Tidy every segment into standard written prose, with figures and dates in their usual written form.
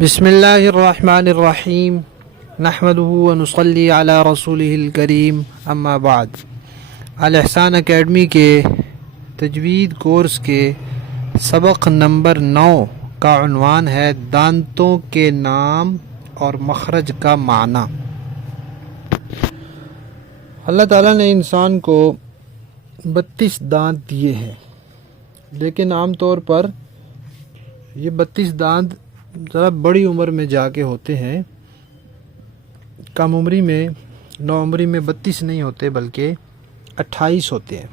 بسم اللہ الرحمن الرحیم نحمدہ ونصلی علی رسولہ الکریم اما بعد۔ الاحسان اکیڈمی کے تجوید کورس کے سبق نمبر 9 کا عنوان ہے دانتوں کے نام اور مخرج کا معنی۔ اللہ تعالیٰ نے انسان کو 32 دانت دیے ہیں، لیکن عام طور پر یہ 32 دانت ذرا بڑی عمر میں جا کے ہوتے ہیں۔ کم عمری میں، نو عمری میں 32 نہیں ہوتے بلکہ 28 ہوتے ہیں۔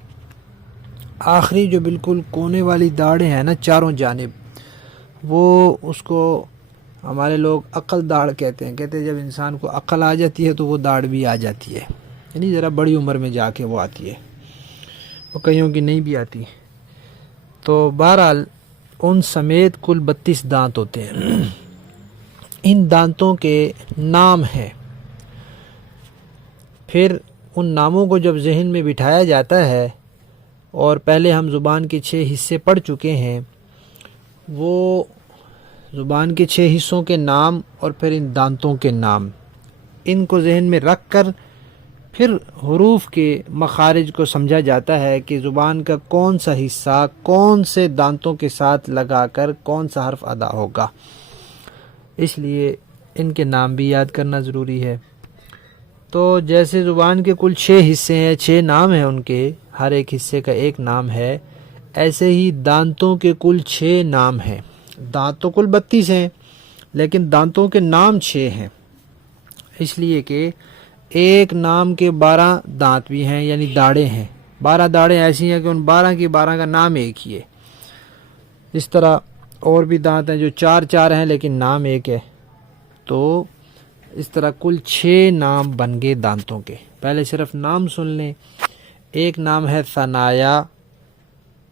آخری جو بالکل کونے والی داڑیں ہیں نا چاروں جانب، وہ اس کو ہمارے لوگ عقل داڑھ کہتے ہیں۔ کہتے ہیں جب انسان کو عقل آ جاتی ہے تو وہ داڑھ بھی آ جاتی ہے، یعنی ذرا بڑی عمر میں جا کے وہ آتی ہے، وہ کئیوں کی نہیں بھی آتی۔ تو بہرحال ان سمیت کل 32 دانت ہوتے ہیں۔ ان دانتوں کے نام ہیں، پھر ان ناموں کو جب ذہن میں بٹھایا جاتا ہے، اور پہلے ہم زبان کے 6 حصے پڑھ چکے ہیں، وہ زبان کے 6 حصوں کے نام اور پھر ان دانتوں کے نام، ان کو ذہن میں رکھ کر پھر حروف کے مخارج کو سمجھا جاتا ہے کہ زبان کا کون سا حصہ کون سے دانتوں کے ساتھ لگا کر کون سا حرف ادا ہوگا۔ اس لیے ان کے نام بھی یاد کرنا ضروری ہے۔ تو جیسے زبان کے کل 6 حصے ہیں، 6 نام ہیں ان کے، ہر ایک حصے کا ایک نام ہے، ایسے ہی دانتوں کے کل 6 نام ہیں۔ دانت تو کل 32 ہیں لیکن دانتوں کے نام 6 ہیں، اس لیے کہ ایک نام کے 12 دانت بھی ہیں، یعنی داڑیں ہیں۔ 12 داڑیں ایسی ہیں کہ ان 12 کی 12 کا نام ایک ہی ہے۔ اس طرح اور بھی دانت ہیں جو 4 ہیں لیکن نام ایک ہے۔ تو اس طرح کل 6 نام بن گئے دانتوں کے۔ پہلے صرف نام سن لیں۔ ایک نام ہے ثنایا،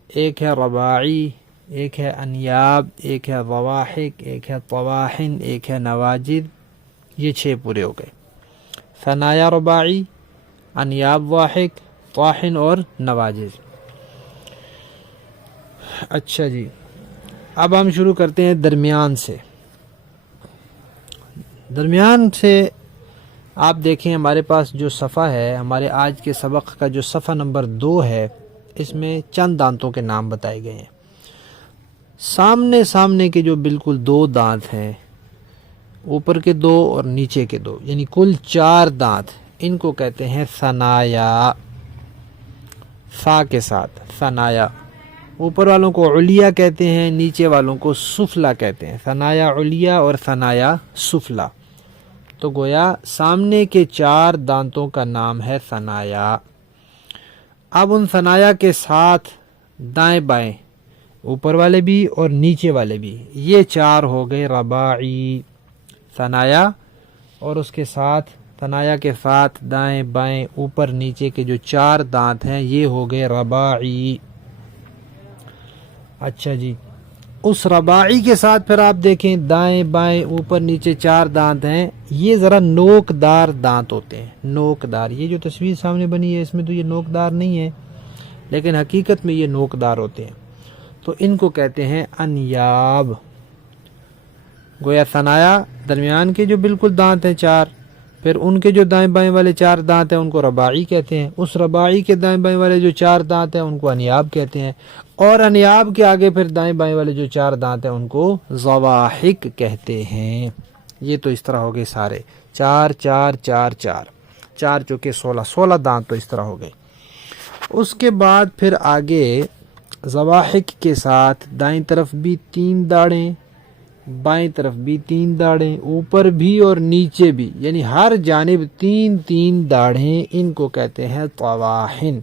ایک ہے رباعی، ایک ہے انیاب، ایک ہے ضواحک، ایک ہے طواحن، ایک ہے نواجذ۔ یہ 6 پورے ہو گئے۔ ثنایا رباعی، انیاب ضواحک، طواحن اور نواجذ۔ اچھا جی، اب ہم شروع کرتے ہیں درمیان سے۔ درمیان سے آپ دیکھیں ہمارے پاس جو صفحہ ہے، ہمارے آج کے سبق کا جو صفحہ نمبر 2 ہے، اس میں چند دانتوں کے نام بتائے گئے ہیں۔ سامنے کے جو بالکل 2 دانت ہیں، اوپر کے 2 اور نیچے کے 2، یعنی کل 4 دانت، ان کو کہتے ہیں ثنایا، فا کے ساتھ ثنایا۔ اوپر والوں کو علیا کہتے ہیں، نیچے والوں کو سفلا کہتے ہیں۔ ثنایا علیا اور ثنایا سفلا۔ تو گویا سامنے کے 4 دانتوں کا نام ہے ثنایا۔ اب ان ثنایا کے ساتھ دائیں بائیں، اوپر والے بھی اور نیچے والے بھی، یہ 4 ہو گئے رباعی۔ ثنایا اور اس کے ساتھ ثنایا کے ساتھ دائیں بائیں اوپر نیچے کے جو 4 دانت ہیں، یہ ہو گئے رباعی۔ اچھا جی، اس رباعی کے ساتھ پھر آپ دیکھیں دائیں بائیں اوپر نیچے 4 دانت ہیں، یہ ذرا نوک دار دانت ہوتے ہیں۔ نوک دار، یہ جو تصویر سامنے بنی ہے اس میں تو یہ نوک دار نہیں ہے، لیکن حقیقت میں یہ نوک دار ہوتے ہیں۔ تو ان کو کہتے ہیں انیاب۔ گویا ثنایا درمیان کے جو بالکل دانت ہیں 4، پھر ان کے جو دائیں بائیں والے 4 دانت ہیں ان کو رباعی کہتے ہیں۔ اس رباعی کے دائیں بائیں والے جو 4 دانت ہیں ان کو انیاب کہتے ہیں، اور انیاب کے آگے پھر دائیں بائیں والے جو 4 دانت ہیں ان کو ضواحک کہتے ہیں۔ یہ تو اس طرح ہو گئے سارے 4 4 4 4 4 چوکے 16 دانت تو اس طرح ہو گئے۔ اس کے بعد پھر آگے ضواحک کے ساتھ دائیں طرف بھی 3 داڑیں، بائیں طرف بھی 3 داڑیں، اوپر بھی اور نیچے بھی، یعنی ہر جانب 3 داڑیں، ان کو کہتے ہیں طواحن۔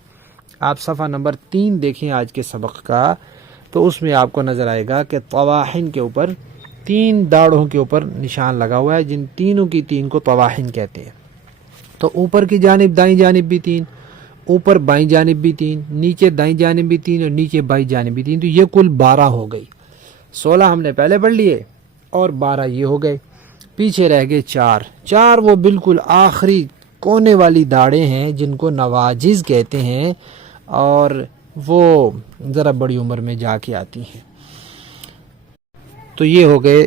آپ صفحہ نمبر 3 دیکھیں آج کے سبق کا، تو اس میں آپ کو نظر آئے گا کہ طواحن کے اوپر 3 داڑھوں کے اوپر نشان لگا ہوا ہے، جن تینوں کی 3 کو طواحن کہتے ہیں۔ تو اوپر کی جانب دائیں جانب بھی 3، اوپر بائیں جانب بھی 3، نیچے دائیں جانب بھی 3 اور نیچے بائیں جانب بھی 3، تو یہ کل 12 ہو گئی۔ 16 ہم نے پہلے پڑھ لیے اور 12 یہ ہو گئے، پیچھے رہ گئے 4 وہ بالکل آخری کونے والی داڑیں ہیں جن کو نواجذ کہتے ہیں، اور وہ ذرا بڑی عمر میں جا کے آتی ہیں۔ تو یہ ہو گئے